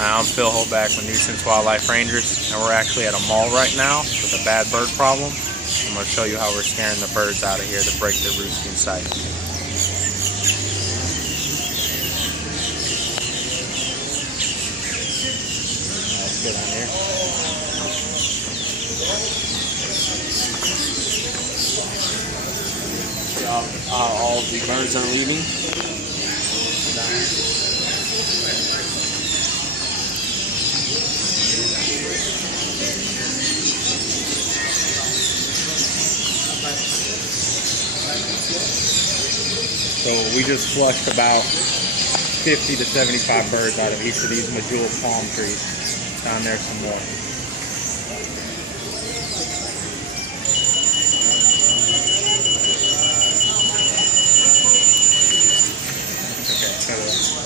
I'm Phil Holback with Nuisance Wildlife Rangers, and we're actually at a mall right now with a bad bird problem. I'm going to show you how we're scaring the birds out of here to break their roosting site. That's good on here. All the birds are leaving. So we just flushed about 50 to 75 birds out of each of these medjool palm trees. Down there some more.